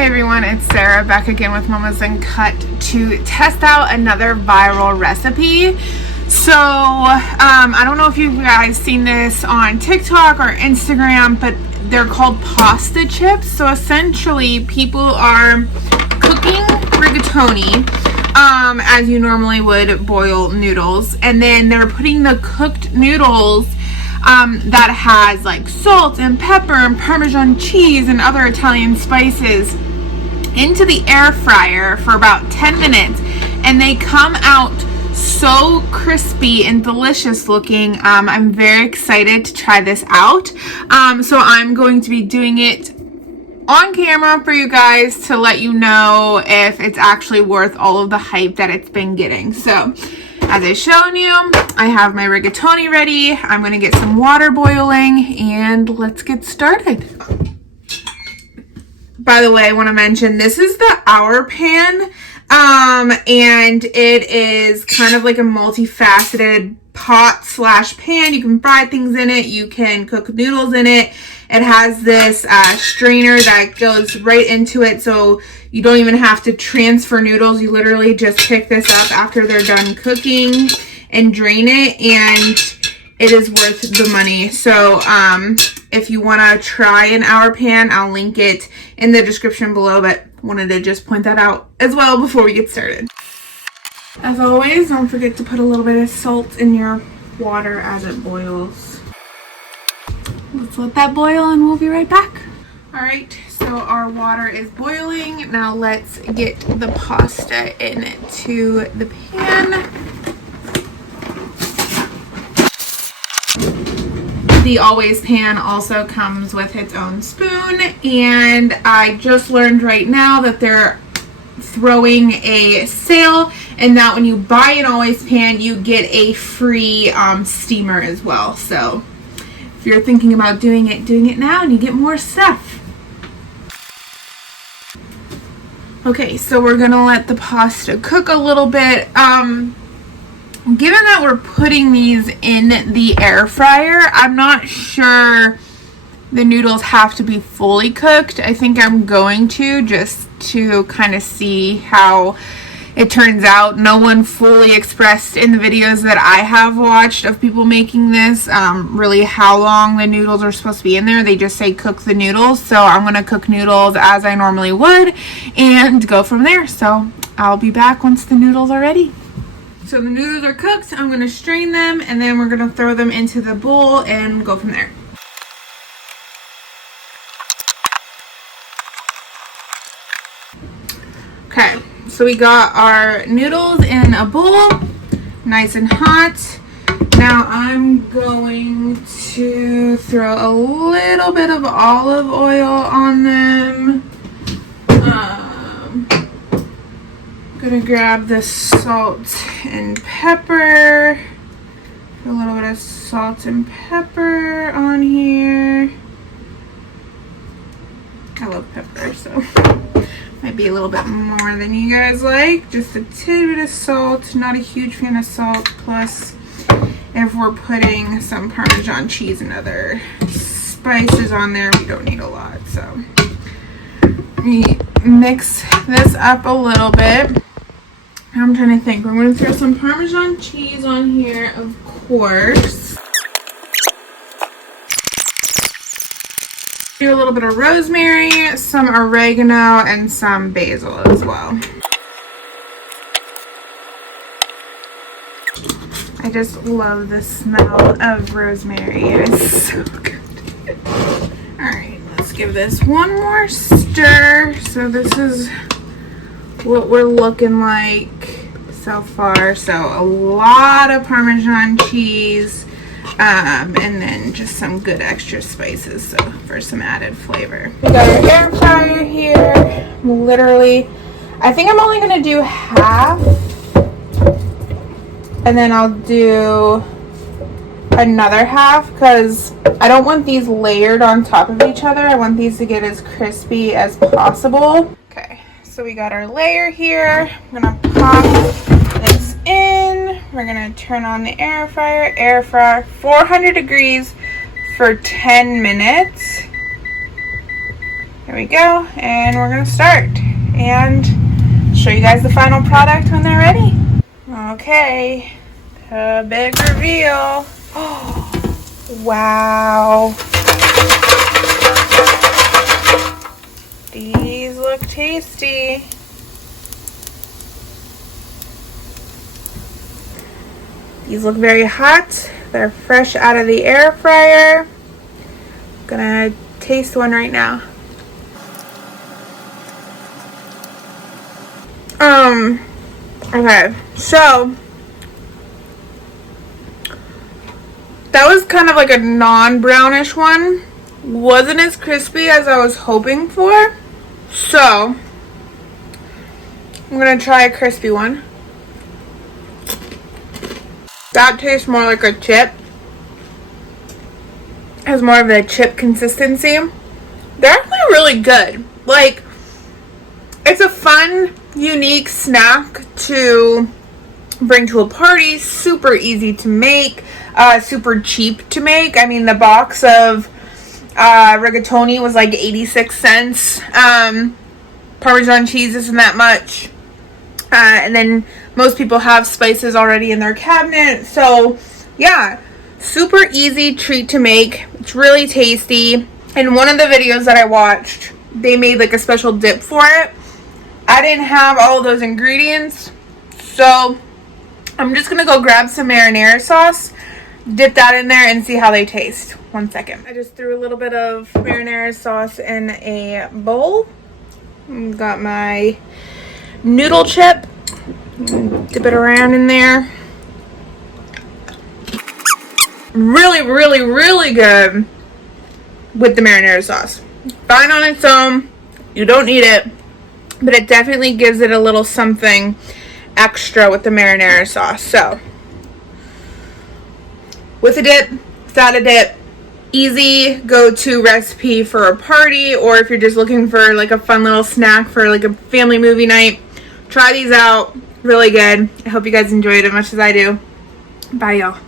Hey everyone, it's Sarah back again with Mama's Uncut to test out another viral recipe. So, I don't know if you guys seen this on TikTok or Instagram, but they're called pasta chips. So essentially, people are cooking rigatoni as you normally would boil noodles, and then they're putting the cooked noodles that has like salt and pepper and Parmesan cheese and other Italian spices into the air fryer for about 10 minutes, and they come out so crispy and delicious looking. I'm very excited to try this out. So I'm going to be doing it on camera for you guys to let you know if it's actually worth all of the hype that it's been getting. So as I've shown you, I have my rigatoni ready. I'm going to get some water boiling and let's get started. By the way, I want to mention this is the Hour Pan, and it is kind of like a multifaceted pot slash pan. You can fry things in it. You can cook noodles in it. It has this strainer that goes right into it, so you don't even have to transfer noodles. You literally just pick this up after they're done cooking and drain it, and it is worth the money. So if you want to try an Hour Pan, I'll link it in the description below, but wanted to just point that out as well before we get started. As always, don't forget to put a little bit of salt in your water as it boils. Let's let that boil and we'll be right back. All right, so our water is boiling. Now let's get the pasta into the pan. The Always Pan also comes with its own spoon, and I just learned right now that they're throwing a sale, and that when you buy an Always Pan, you get a free steamer as well. So if you're thinking about doing it now, and you get more stuff. Okay, so we're gonna let the pasta cook a little bit. Given that we're putting these in the air fryer, I'm not sure the noodles have to be fully cooked. I think I'm going to, just to kind of see how it turns out. No one fully expressed in the videos that I have watched of people making this really how long the noodles are supposed to be in there. They just say cook the noodles. So I'm going to cook noodles as I normally would and go from there. So I'll be back once the noodles are ready. So the noodles are cooked. I'm going to strain them, and then we're going to throw them into the bowl and go from there. Okay, so we got our noodles in a bowl, nice and hot. Now I'm going to throw a little bit of olive oil on them. Gonna grab the salt and pepper. Put a little bit of salt and pepper on here. I love pepper, so might be a little bit more than you guys like. Just a tidbit of salt. Not a huge fan of salt. Plus, if we're putting some Parmesan cheese and other spices on there, we don't need a lot. So we mix this up a little bit. I'm trying to think. We're going to throw some Parmesan cheese on here, of course. Do a little bit of rosemary, some oregano, and some basil as well. I just love the smell of rosemary. It is so good. Alright, let's give this one more stir. So this is what we're looking like so far. So a lot of Parmesan cheese, and then just some good extra spices, so for some added flavor. We got our air fryer here. Literally, I think I'm only gonna do half, and then I'll do another half because I don't want these layered on top of each other. I want these to get as crispy as possible. Okay, so we got our layer here. I'm gonna pop this in. We're gonna turn on the air fryer 400 degrees for 10 minutes. There we go, and we're gonna start and show you guys the final product when they're ready. Okay, a big reveal. Oh, wow. These look tasty. These look very hot. They're fresh out of the air fryer. Gonna taste one right now. Okay, so that was kind of like a non-brownish one. Wasn't as crispy as I was hoping for. So I'm gonna try a crispy one. That tastes more like a chip. Has more of a chip consistency. They're actually really good. Like, it's a fun, unique snack to bring to a party. Super easy to make. Super cheap to make. I mean, the box of rigatoni was like 86 cents. Parmesan cheese isn't that much. And then most people have spices already in their cabinet. So, yeah. Super easy treat to make. It's really tasty. In one of the videos that I watched, they made like a special dip for it. I didn't have all of those ingredients, so I'm just gonna go grab some marinara sauce, dip that in there, and see how they taste. 1 second. I just threw a little bit of marinara sauce in a bowl. Got my noodle chip. Dip it around in there. Really, really, really good with the marinara sauce. Fine on its own. You don't need it. But it definitely gives it a little something extra with the marinara sauce. So, with a dip, without a dip, easy go-to recipe for a party, or if you're just looking for like a fun little snack for like a family movie night. Try these out. Really good. I hope you guys enjoyed it as much as I do. Bye, y'all.